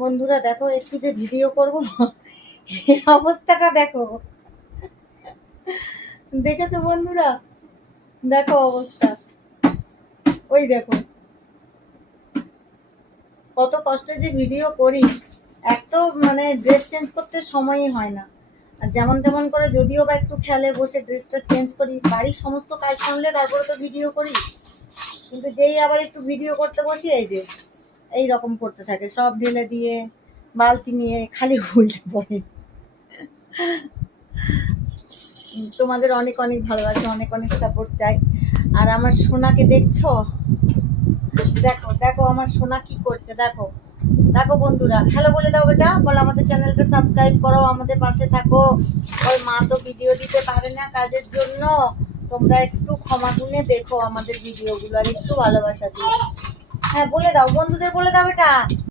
বন্ধুরা দেখো, একটু যে ভিডিও করব এই অবস্থাটা দেখো, দেখেছো বন্ধুরা? দেখো অবস্থা, ওই দেখো কত কষ্টে যে ভিডিও করি। এক তো মানে ড্রেস চেঞ্জ করতে সময়ই হয় না, আর যেমন তেমন করে যদিও বা একটু খেয়ালে বসে ড্রেসটা চেঞ্জ করি, বাড়ির সমস্ত কাজ সামলে তারপরে তো ভিডিও করি। কিন্তু যেই আবার একটু ভিডিও করতে বসি, এই যে এই রকম করতে থাকে, সব ঢেলে দিয়ে বালতি নিয়ে খালি উল্টে পড়ে। তোমাদের অনেক অনেক ভালোবাসা, অনেক অনেক সাপোর্ট চাই। আর আমার সোনাকে দেখছো? দেখো দেখো আমার সোনা কি করছে, দেখো দেখো বন্ধুরা। হ্যালো বলে দাও বেটা, বলো আমাদের চ্যানেলটা সাবস্ক্রাইব করো, আমাদের পাশে থাকো। ওর মা তো ভিডিও দিতে পারে না কাজের জন্য, তোমরা একটু ক্ষমা গুণে দেখো আমাদের ভিডিওগুলো আর একটু ভালোবাসা দিও। হ্যাঁ বলে দাও বন্ধুদের, বলে দাও বেটা।